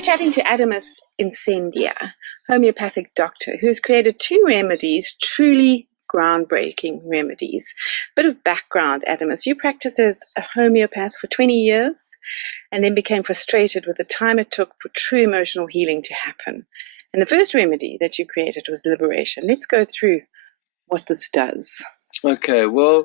We're chatting to Adam Incendia, homeopathic doctor, who has created 2 remedies, truly groundbreaking remedies. Bit of background, Adam, you practiced as a homeopath for 20 years and then became frustrated with the time it took for true emotional healing to happen. And the first remedy that you created was liberation. Let's go through what this does. Okay, well,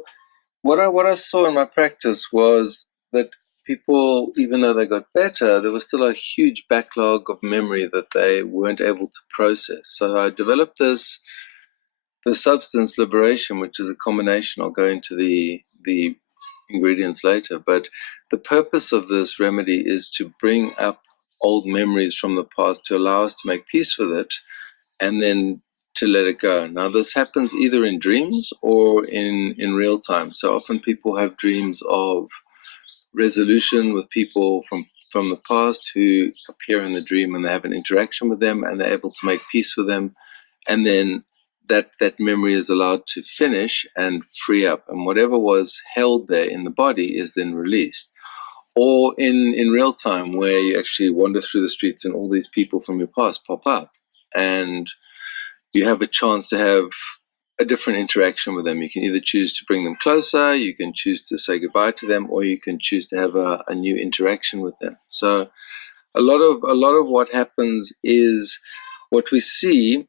what I saw in my practice was that people, even though they got better, there was still a huge backlog of memory that they weren't able to process. So I developed the substance liberation, which is a combination. I'll go into the ingredients later, but the purpose of this remedy is to bring up old memories from the past to allow us to make peace with it and then to let it go. Now, this happens either in dreams or in real time. So often people have dreams of resolution with people from the past who appear in the dream, and they have an interaction with them and they're able to make peace with them, and then that memory is allowed to finish and free up, and whatever was held there in the body is then released. Or in real time, where you actually wander through the streets and all these people from your past pop up and you have a chance to have a different interaction with them. You can either choose to bring them closer, you can choose to say goodbye to them, or you can choose to have a new interaction with them. So a lot of what happens is, what we see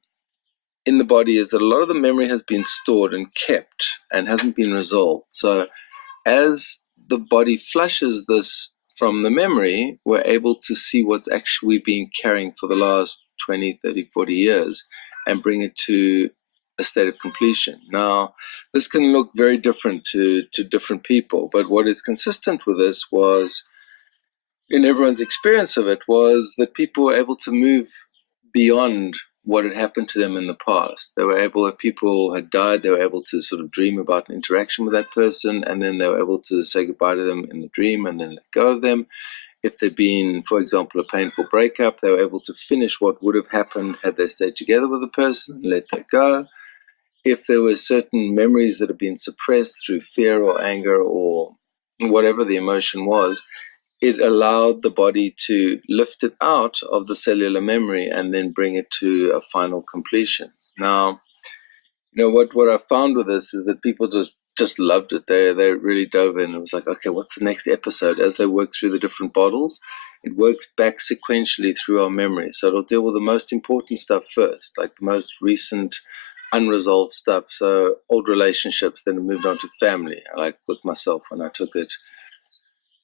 in the body is that a lot of the memory has been stored and kept and hasn't been resolved. So as the body flushes this from the memory, we're able to see what's actually been carrying for the last 20, 30, 40 years and bring it to a state of completion. Now, this can look very different to different people, but what is consistent with this was, in everyone's experience of it, was that people were able to move beyond what had happened to them in the past. They were able, if people had died, they were able to sort of dream about an interaction with that person, and then they were able to say goodbye to them in the dream and then let go of them. If there'd been, for example, a painful breakup, they were able to finish what would have happened had they stayed together with the person, let that go. If there were certain memories that had been suppressed through fear or anger or whatever the emotion was, it allowed the body to lift it out of the cellular memory and then bring it to a final completion. Now, what I found with this is that people just loved it. They really dove in. It was like, okay, what's the next episode? As they work through the different bottles, it works back sequentially through our memory. So it'll deal with the most important stuff first, like the most recent unresolved stuff. So old relationships, then moved on to family, like with myself when I took it.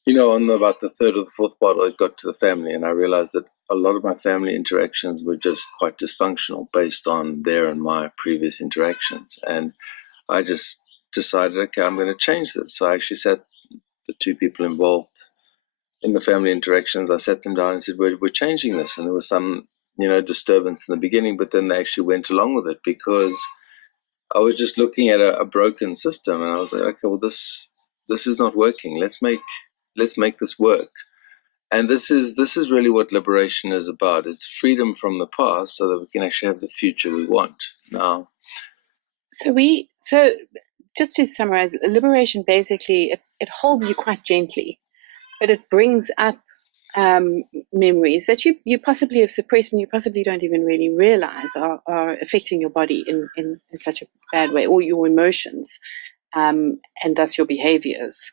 On about the 3rd or the 4th bottle, it got to the family, and I realized that a lot of my family interactions were just quite dysfunctional based on their and my previous interactions. And I just decided, okay, I'm going to change this. So I actually sat the 2 people involved in the family interactions, I sat them down and said, we're changing this. And there was some, disturbance in the beginning, but then they actually went along with it because I was just looking at a broken system, and I was like, okay, well, this is not working. Let's make this work. And this is really what liberation is about. It's freedom from the past so that we can actually have the future we want now. So just to summarize, liberation basically, it holds you quite gently, but it brings up memories that you possibly have suppressed and you possibly don't even really realize are affecting your body in such a bad way, or your emotions, and thus your behaviors.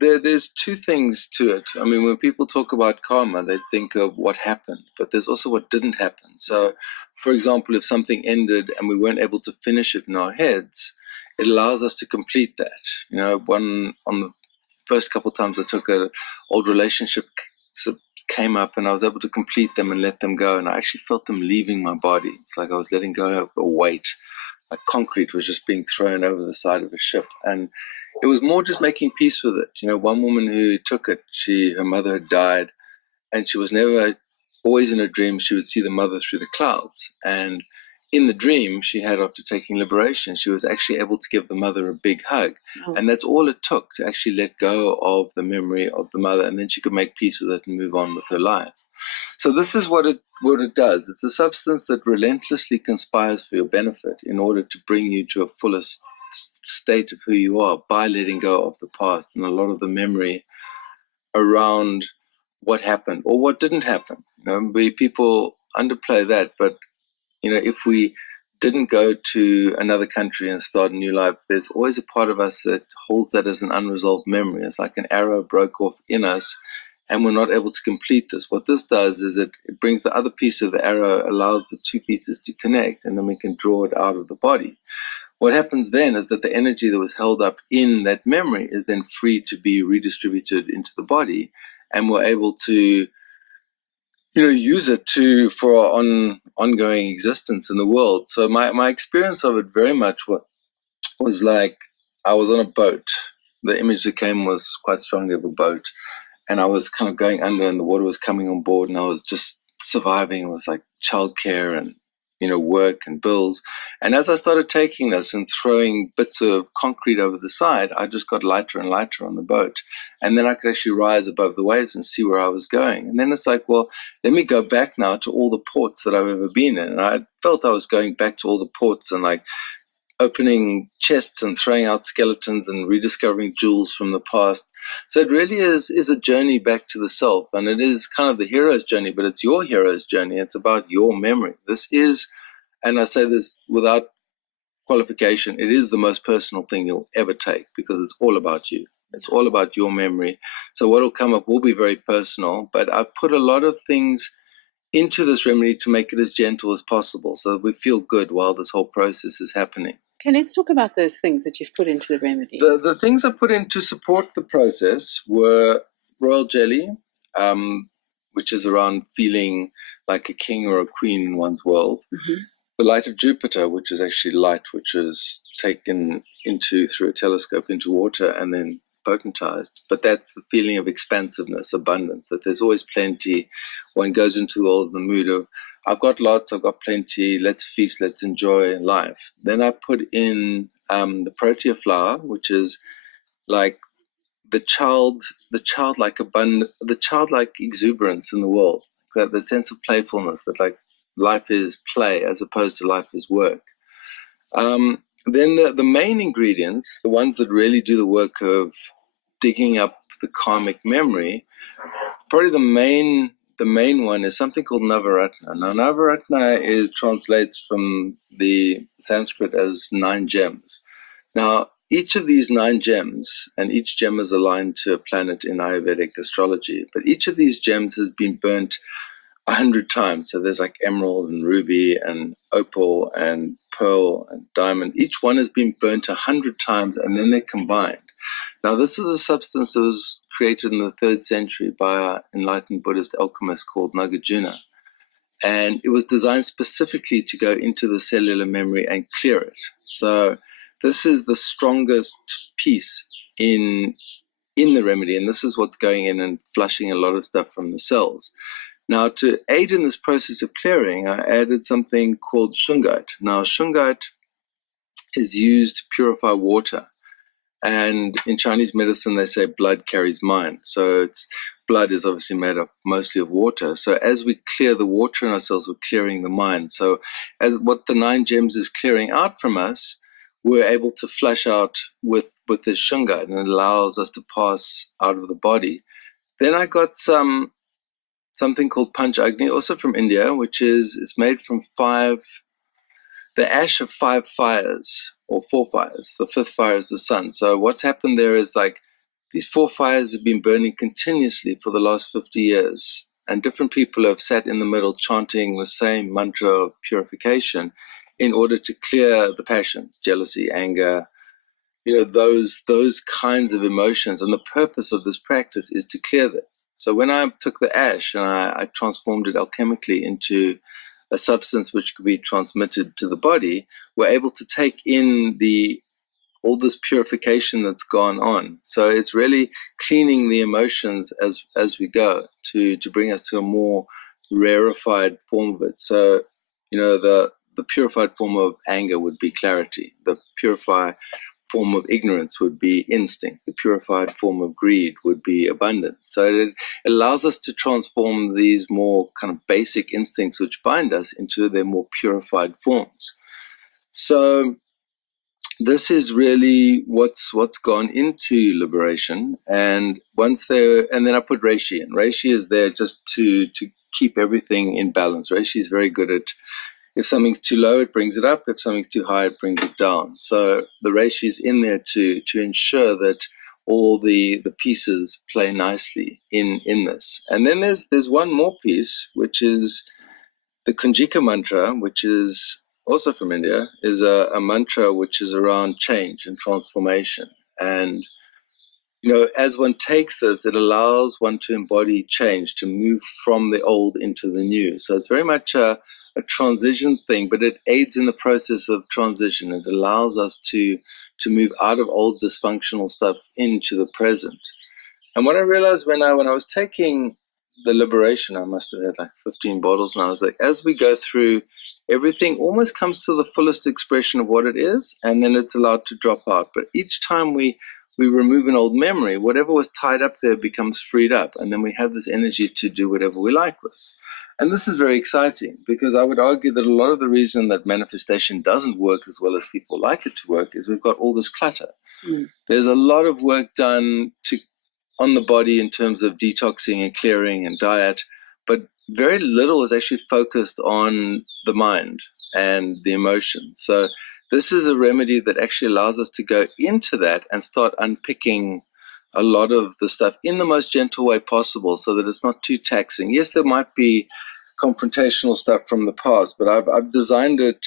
There's 2 things to it. I mean, when people talk about karma, they think of what happened, but there's also what didn't happen. So, for example, if something ended and we weren't able to finish it in our heads, it allows us to complete that. On the first couple of times I took an old relationship came up, and I was able to complete them and let them go, and I actually felt them leaving my body. It's like I was letting go of a weight, like concrete was just being thrown over the side of a ship, and it was more just making peace with it. One woman who took it, her mother had died, and she was always in her dreams, she would see the mother through the clouds, and in the dream she had, after taking liberation, she was actually able to give the mother a big hug. And that's all it took to actually let go of the memory of the mother, and then she could make peace with it and move on with her life. So this is what it does. It's a substance that relentlessly conspires for your benefit in order to bring you to a fullest state of who you are by letting go of the past and a lot of the memory around what happened or what didn't happen. People underplay that, but if we didn't go to another country and start a new life, there's always a part of us that holds that as an unresolved memory. It's like an arrow broke off in us, and we're not able to complete this. What this does is it brings the other piece of the arrow, allows the two pieces to connect, and then we can draw it out of the body. What happens then is that the energy that was held up in that memory is then free to be redistributed into the body, and we're able to use it for our ongoing existence in the world. So my experience of it very much was like I was on a boat. The image that came was quite strongly of a boat, and I was kind of going under, and the water was coming on board, and I was just surviving. It was like childcare and work and bills. And as I started taking this and throwing bits of concrete over the side, I just got lighter and lighter on the boat. And then I could actually rise above the waves and see where I was going. And then it's like, well, let me go back now to all the ports that I've ever been in. And I felt I was going back to all the ports and like opening chests and throwing out skeletons and rediscovering jewels from the past. So it really is a journey back to the self, and it is kind of the hero's journey, but it's your hero's journey. It's about your memory. This is, and I say this without qualification, it is the most personal thing you'll ever take, because it's all about you. It's all about your memory. So what will come up will be very personal, but I've put a lot of things into this remedy to make it as gentle as possible so that we feel good while this whole process is happening. Okay, let's talk about those things that you've put into the remedy. The things I put in to support the process were royal jelly, which is around feeling like a king or a queen in one's world. Mm-hmm. The light of Jupiter, which is actually light, which is taken through a telescope into water and then potentized. But that's the feeling of expansiveness, abundance, that there's always plenty. One goes into the world in the mood of, I've got lots, I've got plenty, let's feast, let's enjoy life. Then I put in the protea flower, which is like the childlike exuberance in the world, the sense of playfulness, that like life is play as opposed to life is work. Then the main ingredients, the ones that really do the work of digging up the karmic memory, probably the main one is something called Navaratna. Now, Navaratna translates from the Sanskrit as 9 gems. Now, each of these 9 gems, and each gem is aligned to a planet in Ayurvedic astrology, but each of these gems has been burnt 100 times. So there's like emerald and ruby and opal and pearl and diamond. Each one has been burnt 100 times, and then they're combined. Now, this is a substance that was created in the 3rd century by an enlightened Buddhist alchemist called Nagarjuna. And it was designed specifically to go into the cellular memory and clear it. So this is the strongest piece in the remedy, and this is what's going in and flushing a lot of stuff from the cells. Now, to aid in this process of clearing, I added something called shungite. Now, shungite is used to purify water. And in Chinese medicine, they say blood carries mind. So blood is obviously made up mostly of water. So as we clear the water in ourselves, we're clearing the mind. So as what the 9 gems is clearing out from us, we're able to flush out with this shungite, and it allows us to pass out of the body. Then I got something called Panch Agni, also from India, which it's made from the ash of 5 fires, or 4 fires. The 5th fire is the sun. So what's happened there is like these 4 fires have been burning continuously for the last 50 years. And different people have sat in the middle chanting the same mantra of purification in order to clear the passions, jealousy, anger, those kinds of emotions. And the purpose of this practice is to clear them. So when I took the ash and I transformed it alchemically into a substance which could be transmitted to the body, we're able to take in all this purification that's gone on. So it's really cleaning the emotions as we go to bring us to a more rarefied form of it. So, the purified form of anger would be clarity. The purified form of ignorance would be instinct. The purified form of greed would be abundance. So it allows us to transform these more kind of basic instincts which bind us into their more purified forms. So this is really what's gone into liberation. And then I put reishi in. Reishi is there just to keep everything in balance. Reishi is very good at, if something's too low, it brings it up. If something's too high, it brings it down. So the reishi is in there to ensure that all the pieces play nicely in this. And then there's one more piece, which is the Kunjika mantra, which is also from India, is a mantra which is around change and transformation. And as one takes this, it allows one to embody change, to move from the old into the new. So it's very much a transition thing, but it aids in the process of transition. It allows us to move out of old dysfunctional stuff into the present. And what I realized when I was taking the liberation, I must have had like 15 bottles now, is that as we go through, everything almost comes to the fullest expression of what it is, and then it's allowed to drop out. But each time we remove an old memory, whatever was tied up there becomes freed up, and then we have this energy to do whatever we like with. And this is very exciting, because I would argue that a lot of the reason that manifestation doesn't work as well as people like it to work is we've got all this clutter. There's a lot of work done on the body in terms of detoxing and clearing and diet, but very little is actually focused on the mind and the emotions. So this is a remedy that actually allows us to go into that and start unpicking a lot of the stuff in the most gentle way possible, so that it's not too taxing. Yes, there might be confrontational stuff from the past, but I've designed it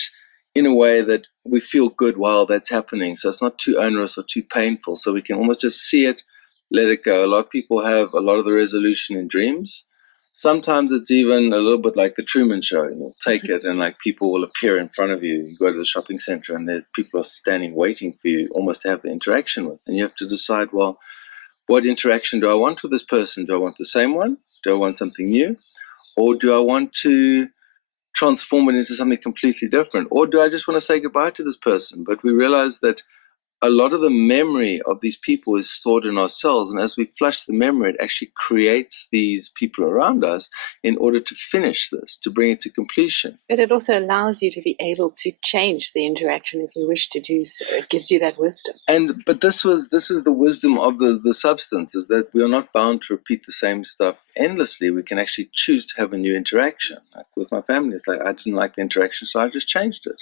in a way that we feel good while that's happening. So it's not too onerous or too painful. So we can almost just see it, let it go. A lot of people have a lot of the resolution in dreams. Sometimes it's even a little bit like the Truman Show. You'll take it and like people will appear in front of you. You go to the shopping center and there's people are standing waiting for you almost to have the interaction with. And you have to decide, well, what interaction do I want with this person? Do I want the same one? Do I want something new? Or do I want to transform it into something completely different? Or do I just want to say goodbye to this person? But we realize that a lot of the memory of these people is stored in our cells. And as we flush the memory, it actually creates these people around us in order to finish this, to bring it to completion. But it also allows you to be able to change the interaction if you wish to do so. It gives you that wisdom. But this is the wisdom of the substance, is that we are not bound to repeat the same stuff endlessly. We can actually choose to have a new interaction. Like with my family, it's like I didn't like the interaction, so I just changed it.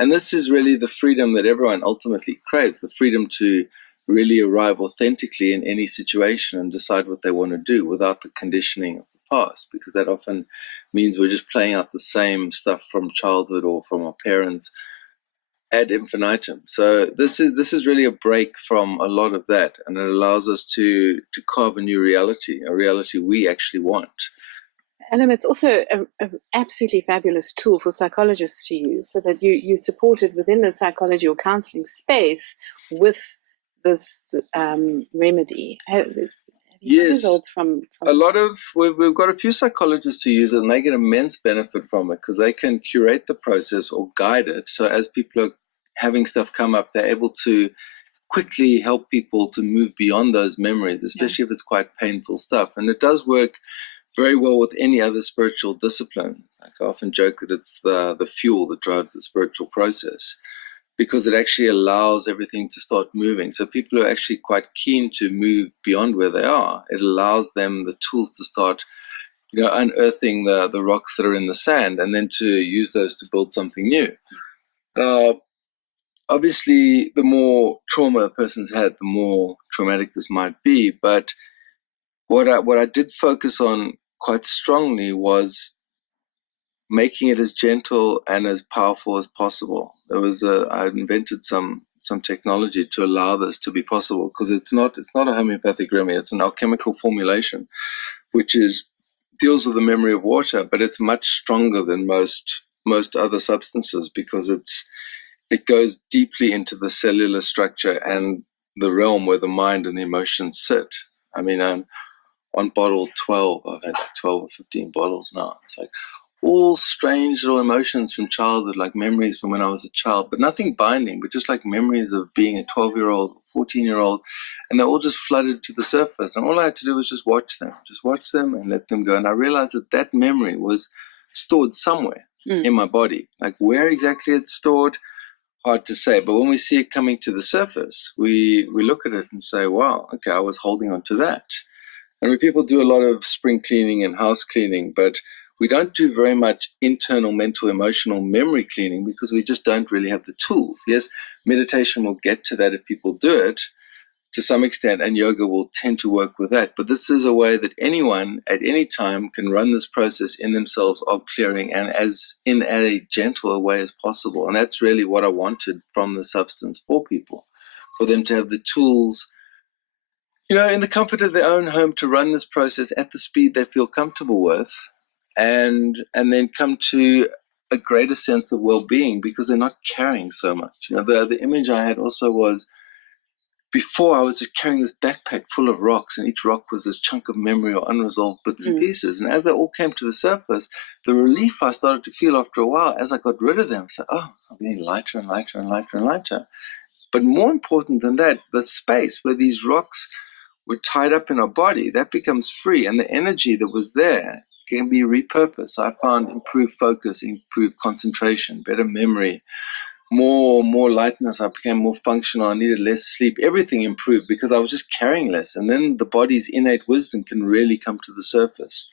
And this is really the freedom that everyone ultimately craves, the freedom to really arrive authentically in any situation and decide what they want to do without the conditioning of the past, because that often means we're just playing out the same stuff from childhood or from our parents ad infinitum. So this is really a break from a lot of that, and it allows us to carve a new reality, a reality we actually want. Adam, it's also an absolutely fabulous tool for psychologists to use, so that you supported within the psychology or counseling space with this remedy. Have you Yes, results from a lot of we've got a few psychologists who use it, and they get immense benefit from it because they can curate the process or guide it. So as people are having stuff come up, they're able to quickly help people to move beyond those memories, especially if it's quite painful stuff. And it does work very well with any other spiritual discipline. Like I often joke that it's the fuel that drives the spiritual process, because it actually allows everything to start moving. So people are actually quite keen to move beyond where they are. It allows them the tools to start, unearthing the rocks that are in the sand, and then to use those to build something new. Obviously, the more trauma a person's had, the more traumatic this might be. But what I did focus on quite strongly was making it as gentle and as powerful as possible. I invented some technology to allow this to be possible, because it's not a homeopathic remedy. It's an alchemical formulation, which deals with the memory of water, but it's much stronger than most other substances, because it goes deeply into the cellular structure and the realm where the mind and the emotions sit. I mean, on bottle 12, I've had like 12 or 15 bottles now. It's like all strange little emotions from childhood, like memories from when I was a child, but nothing binding, but just like memories of being a 12-year-old, 14-year-old, and they all just flooded to the surface. And all I had to do was just watch them and let them go. And I realized that memory was stored somewhere in my body. Like where exactly it's stored, hard to say. But when we see it coming to the surface, we look at it and say, wow, okay, I was holding on to that. I mean, people do a lot of spring cleaning and house cleaning, but we don't do very much internal mental, emotional memory cleaning because we just don't really have the tools. Yes, meditation will get to that if people do it to some extent, and yoga will tend to work with that. But this is a way that anyone at any time can run this process in themselves of clearing, and as in a gentle a way as possible. And that's really what I wanted from the substance for people, for them to have the tools, in the comfort of their own home, to run this process at the speed they feel comfortable with, and then come to a greater sense of well-being because they're not carrying so much. The image I had also was, before I was just carrying this backpack full of rocks, and each rock was this chunk of memory or unresolved bits and pieces. And as they all came to the surface, the relief I started to feel after a while, as I got rid of them, I said, oh, I'm getting lighter and lighter and lighter and lighter. But more important than that, the space where these rocks were tied up in our body, that becomes free, and the energy that was there can be repurposed. So I found improved focus, improved concentration, better memory, more lightness. I became more functional. I needed less sleep. Everything improved because I was just carrying less, and then the body's innate wisdom can really come to the surface.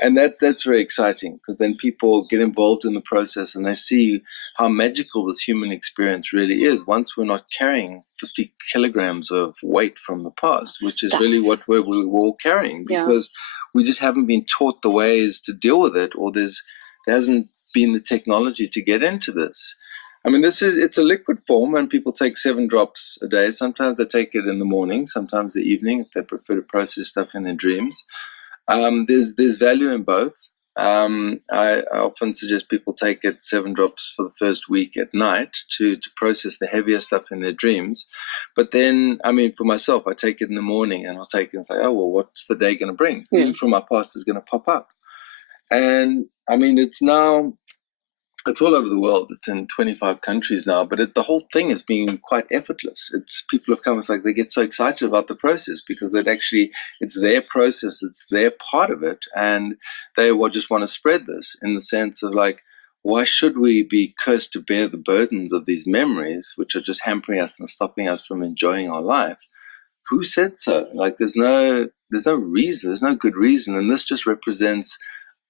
And that's very exciting, because then people get involved in the process and they see how magical this human experience really is once we're not carrying 50 kilograms of weight from the past, which is really what we're all carrying, because we just haven't been taught the ways to deal with it, or there hasn't been the technology to get into this. I mean, it's a liquid form, and people take 7 drops a day. Sometimes they take it in the morning, sometimes the evening, if they prefer to process stuff in their dreams. There's value in both. I often suggest people take it 7 drops for the first week at night to process the heavier stuff in their dreams. But then, I mean, for myself, I take it in the morning, and I'll take it and say, oh, well, what's the day going to bring? Even from my past is going to pop up. And I mean, it's all over the world. It's in 25 countries now, but the whole thing has been quite effortless. People have come, it's like they get so excited about the process because it's their process, it's their part of it, and they just want to spread this in the sense of like, why should we be cursed to bear the burdens of these memories, which are just hampering us and stopping us from enjoying our life? Who said so? Like, there's no reason, there's no good reason, and this just represents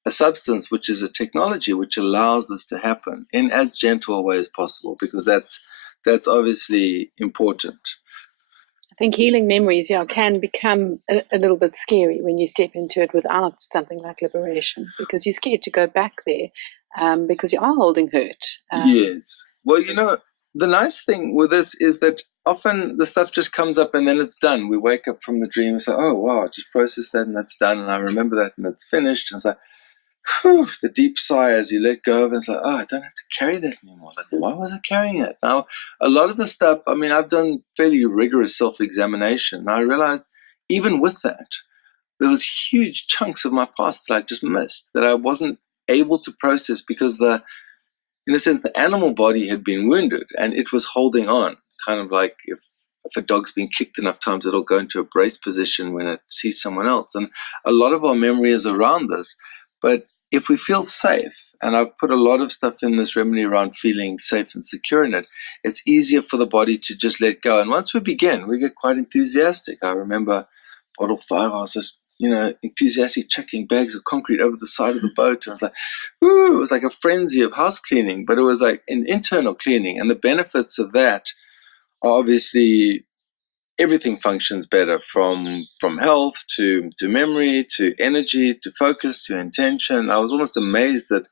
a substance which is a technology which allows this to happen in as gentle a way as possible, because that's obviously important. I think healing memories, can become a little bit scary when you step into it without something like liberation, because you're scared to go back there, because you are holding hurt. Yes. Well, the nice thing with this is that often the stuff just comes up and then it's done. We wake up from the dream and say, oh, wow, I just processed that and that's done, and I remember that and it's finished. And it's like, whew, the deep sigh as you let go of it. It's like, oh, I don't have to carry that anymore. Like, why was I carrying it? Now, a lot of the stuff, I mean, I've done fairly rigorous self-examination, and I realized even with that, there was huge chunks of my past that I just missed, that I wasn't able to process because in a sense, the animal body had been wounded and it was holding on, kind of like if a dog's been kicked enough times, it'll go into a brace position when it sees someone else. And a lot of our memory is around this. But if we feel safe, and I've put a lot of stuff in this remedy around feeling safe and secure in it, it's easier for the body to just let go. And once we begin, we get quite enthusiastic. I remember bottle 5, I was just, enthusiastic chucking bags of concrete over the side of the boat. And I was like, ooh, it was like a frenzy of house cleaning, but it was like an internal cleaning. And the benefits of that are obviously everything functions better, from health to memory to energy to focus to intention. I was almost amazed at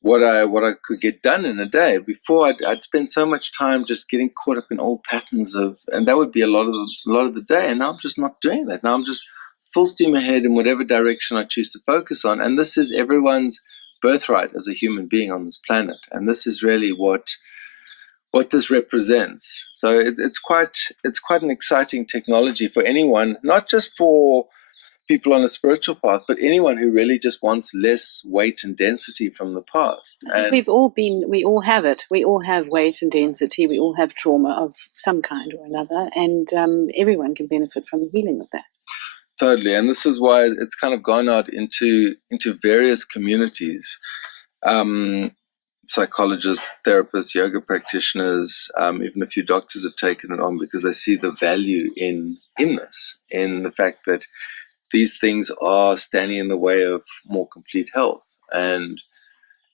what I could get done in a day. Before I'd spend so much time just getting caught up in old patterns and that would be a lot of the day. And now I'm just not doing that. Now I'm just full steam ahead in whatever direction I choose to focus on. And this is everyone's birthright as a human being on this planet. And this is really what this represents. So it's quite an exciting technology for anyone, not just for people on a spiritual path, but anyone who really just wants less weight and density from the past. And we all have it. We all have weight and density. We all have trauma of some kind or another, and everyone can benefit from the healing of that. Totally, and this is why it's kind of gone out into various communities. Psychologists, therapists, yoga practitioners, even a few doctors have taken it on because they see the value in this, in the fact that these things are standing in the way of more complete health. And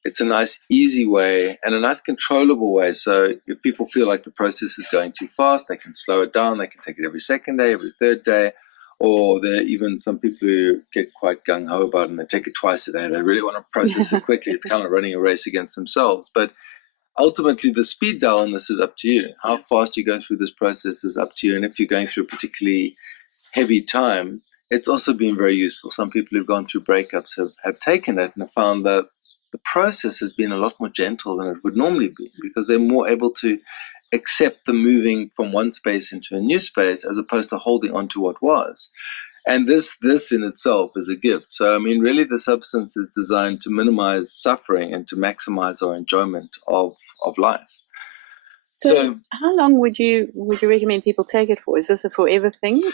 it's a nice, easy way and a nice, controllable way. So if people feel like the process is going too fast, they can slow it down. They can take it every second day, every third day. Or there are even some people who get quite gung-ho about it and they take it twice a day. They really want to process it quickly. It's kind of running a race against themselves. But ultimately, the speed dial on this is up to you. How fast you go through this process is up to you. And if you're going through a particularly heavy time, it's also been very useful. Some people who've gone through breakups have taken it and have found that the process has been a lot more gentle than it would normally be, because they're more able to accept the moving from one space into a new space as opposed to holding on to what was. And this in itself is a gift. So, I mean, really the substance is designed to minimize suffering and to maximize our enjoyment of life. So how long would you recommend people take it for? Is this a forever thing?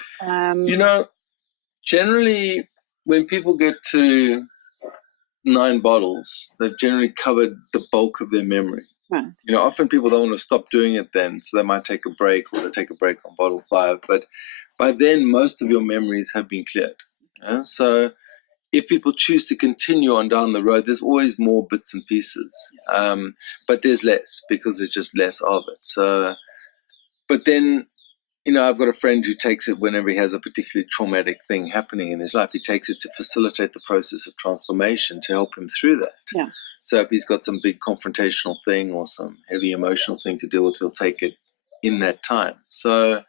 Generally, when people get to 9 bottles, they've generally covered the bulk of their memory. Right. Often people don't want to stop doing it then, so they might take a break, or they take a break on bottle 5. But by then, most of your memories have been cleared. So if people choose to continue on down the road, there's always more bits and pieces. But there's less, because there's just less of it. So, but then, I've got a friend who takes it whenever he has a particularly traumatic thing happening in his life. He takes it to facilitate the process of transformation, to help him through that. Yeah. So if he's got some big confrontational thing or some heavy emotional thing to deal with, he'll take it in that time. So,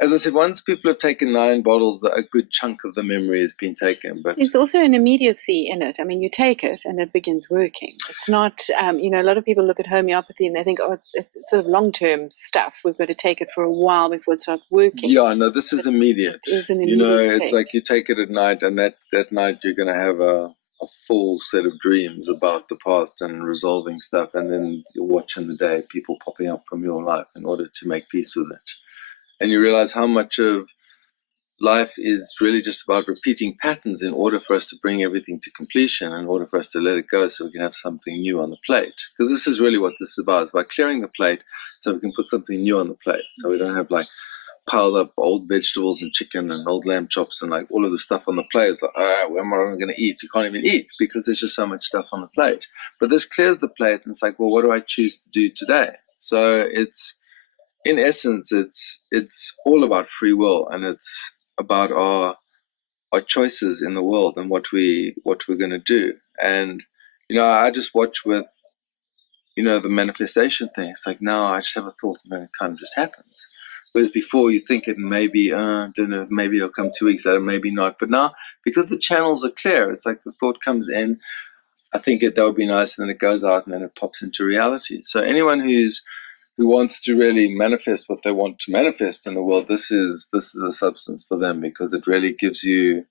as I said, once people have taken 9 bottles, a good chunk of the memory has been taken. But there's also an immediacy in it. I mean, you take it and it begins working. It's not, a lot of people look at homeopathy and they think, oh, it's sort of long-term stuff. We've got to take it for a while before it starts working. Yeah, no, this is immediate. It is an immediate it's like you take it at night, and that night you're going to have a full set of dreams about the past and resolving stuff, and then you're watching the day, people popping up from your life in order to make peace with it. And you realize how much of life is really just about repeating patterns in order for us to bring everything to completion, in order for us to let it go so we can have something new on the plate. Because this is really what this is about. It's about clearing the plate so we can put something new on the plate, so we don't have like piled up old vegetables and chicken and old lamb chops and like all of the stuff on the plate. It's like, all right, where am I going to eat? You can't even eat because there's just so much stuff on the plate. But this clears the plate, and it's like, well, what do I choose to do today? So it's, in essence, it's all about free will, and it's about our choices in the world and what we're going to do. And I just watch with the manifestation thing. It's like, now I just have a thought and then it kind of just happens. Whereas before you think it maybe, don't know, maybe it'll come 2 weeks later, maybe not. But now, because the channels are clear, it's like the thought comes in, I think that would be nice, and then it goes out, and then it pops into reality. So anyone who wants to really manifest what they want to manifest in the world, this is a substance for them, because it really gives you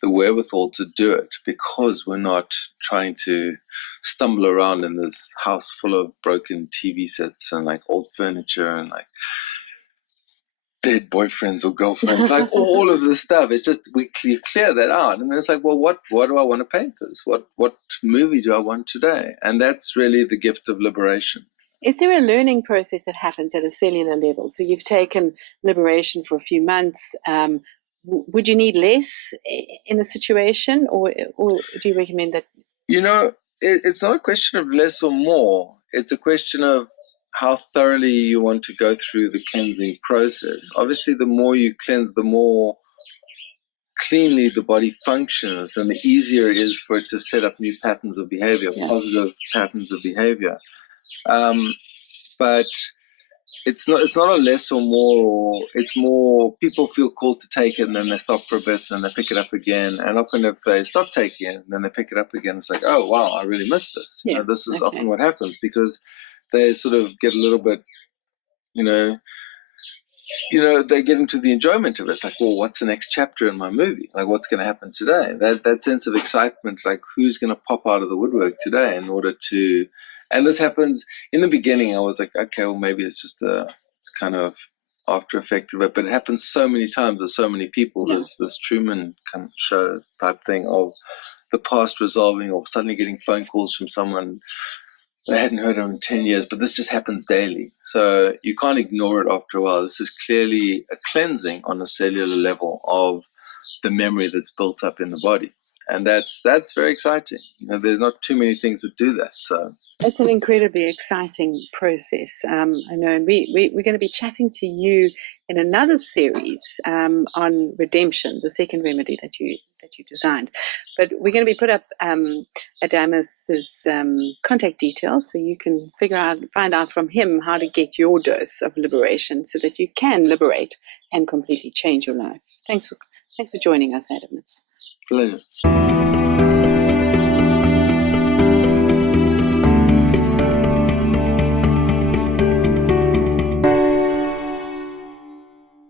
the wherewithal to do it, because we're not trying to stumble around in this house full of broken TV sets and like old furniture and like dead boyfriends or girlfriends, like all of this stuff. It's just we clear that out, and then it's like, well, what do I want to paint this? What movie do I want today? And that's really the gift of liberation. Is there a learning process that happens at a cellular level? So you've taken liberation for a few months. Would you need less in a situation, or do you recommend that? It's not a question of less or more. It's a question of how thoroughly you want to go through the cleansing process. Obviously, the more you cleanse, the more cleanly the body functions, then the easier it is for it to set up new patterns of behavior, positive patterns of behavior. But it's not a less or more, or it's more people feel called to take it and then they stop for a bit and then they pick it up again. And often if they stop taking it and then they pick it up again, it's like, oh, wow, I really missed this. Yeah. This is often what happens, because they sort of get a little bit, they get into the enjoyment of it. It's like, well, what's the next chapter in my movie? Like, what's going to happen today? That sense of excitement, like who's going to pop out of the woodwork today in order to... And this happens in the beginning. I was like, okay, well, maybe it's just a kind of after effect of it, but it happens so many times with so many people. Yeah. There's this Truman kind of show type thing of the past resolving, or suddenly getting phone calls from someone they hadn't heard of in 10 years, but this just happens daily. So you can't ignore it after a while. This is clearly a cleansing on a cellular level of the memory that's built up in the body. And that's very exciting. There's not too many things that do that. So it's an incredibly exciting process. I know, and we're going to be chatting to you in another series on redemption, the second remedy that you designed. But we're going to put up Adamus's contact details, so you can find out from him how to get your dose of liberation, so that you can liberate and completely change your life. Thanks for joining us, Adamus. pleasure.